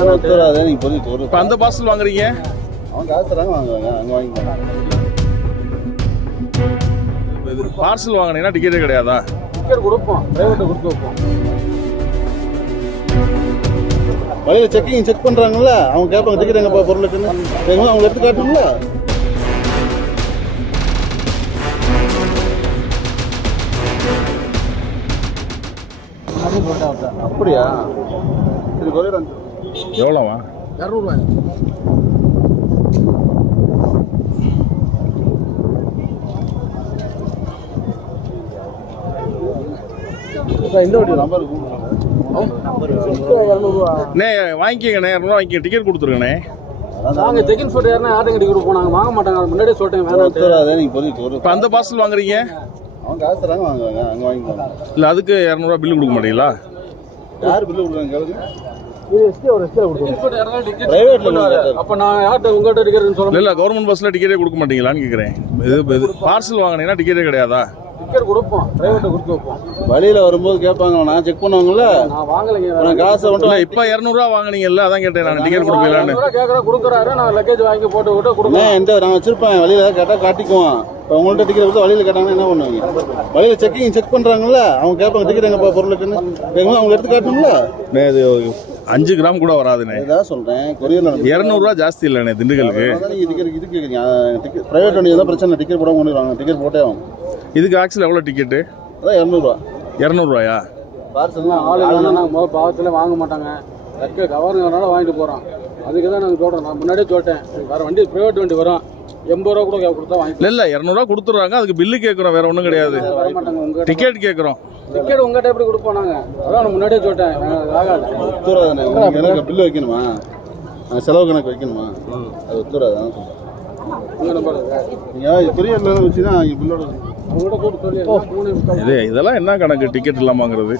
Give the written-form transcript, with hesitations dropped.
இப்போ அந்த பார்சல் வாங்குறீங்க, அவங்க காசு தராங்க வாங்குவாங்க, அங்கே வாங்கிக்கலாம். பார்சல் வாங்கினீங்கன்னா டிக்கெட்டே கிடையாதா? டிக்கெட் கொடுப்போம், பிரைவேட்டை கொடுத்து வைப்போம். வழியில் செக் பண்ணுறாங்கல்ல, அவங்க கேட்பாங்க டிக்கெட் எங்கப்பா பொருளுக்குன்னு, அவங்க எடுத்து காட்டணும்ல. அப்படியா? சரி, கொரியர் எவ்வளோவா? 200 ரூபாய். இந்த வண்டி நம்பர் வாங்கிக்கங்கண்ணே, 200 வாங்கிக்க, டிக்கெட் கொடுத்துருங்கண்ணே. நாங்கள் செகண்ட் ஃபோட்டோ யாருன்னா ஆட்டோ கட்டி கொடுப்போம், நாங்கள் வாங்க மாட்டாங்க, அது முன்னாடியே சொல்லிட்டேன் வேணாம். இப்போ அந்த பார்சல் வாங்குறீங்க, அவங்க காசு தராங்க வாங்குவாங்க, அங்கே வாங்கிக்கலாம். இல்லை அதுக்கு 200 ரூபா பில்லு கொடுக்க மாட்டீங்களா? யார் பில்லு கொடுக்குறாங்க கேளுங்க. அப்போ நான் யார்கிட்ட உங்கள்கிட்ட டிக்கெட்னு சொல்ல இல்லை கவர்மெண்ட் பஸ்ஸில் டிக்கெட்டே கொடுக்க மாட்டீங்களான்னு கேட்குறேன். இது பார்சல் வாங்கினீங்கன்னா டிக்கெட்டே கிடையாதா? டிக்கெட் கொடுப்போம், பிரைவேட்டை கொடுத்து வைப்போம். வழியில் வரும்போது கேட்பாங்க, நான் செக் பண்ணுவாங்கல்ல, நான் வாங்கலைங்க, நான் காசை இல்லை இப்போ 200 ரூபா வாங்கினீங்கல்ல, அதான் கேட்டேன் நான், டிக்கெட் கொடுப்பீங்களான்னு. கேட்குறேன், கொடுக்குறாரு, நான் லக்கேஜ் வாங்கி போட்டு விட்டு கொடுப்பேன். எந்த நான் வச்சிருப்பேன், வழியில் கேட்டால் காட்டிக்குவோம். இப்போ உங்கள்கிட்ட டிக்கெட் கொடுத்து வழியில் கேட்டாங்கன்னா என்ன பண்ணுவாங்க? வழியில் செக் பண்ணுறாங்கல்ல, அவங்க கேட்பாங்க டிக்கெட் எங்கப்பா பொருளுக்குன்னு, அவங்க எடுத்து காட்டணும்ல. இது 5 கிராம் கூட வராதுண்ணே. இதான் சொல்கிறேன், கொரியர் 200 ரூபா ஜாஸ்தி இல்லைண்ணே திண்டுக்கலுக்கு. இது கேட்குறீங்க, ப்ரைவேட் வண்டி எதாவது பிரச்சனை, டிக்கெட் போட கொண்டுருவாங்க, டிக்கெட் போட்டே ஆகும். இதுக்கு ஆக்சுவலாக எவ்வளோ டிக்கெட்டு? அதான் 200 ரூபா. 200 ரூபாயா? பார்சல்லாம் ஆள் இல்லைன்னா நாங்கள் பாவத்தில் வாங்க மாட்டாங்க, கவருங்கிறனால வாங்கிட்டு போகிறோம். அதுக்கு தான் நாங்கள் சொல்கிறோம், நான் முன்னாடியே சொல்லிட்டேன், வேறு வண்டி ப்ரைவேட் வண்டி வரும், 80 ரூபா கூட கொடுத்தா வாங்கி. இல்லை 200 ரூபா கொடுத்துட்றாங்க, அதுக்கு பில்லு கேட்குறோம், வேறு ஒன்றும் கிடையாது. வர மாட்டாங்க, உங்கள் டிக்கெட் கேட்குறோம். டிக்கெட் உங்கள்கிட்ட எப்படி கொடுப்போம் நாங்கள்? அதான் நான் முன்னாடியே சொல்லிட்டேன், ஆகாது. ஒத்துறாதானே? எனக்கு பில்லு வைக்கணுமா, செலவு கணக்கு வைக்கணுமா? அது ஒத்துறாதான் சொல்கிறேன். உங்கள் நம்பர் நீங்கள் கொரியரில் வச்சுன்னா பில்லோட உங்கள்கிட்ட கூட்டு சொல்லி இதெல்லாம் என்ன கணக்கு டிக்கெட் இல்லாம வாங்குறது?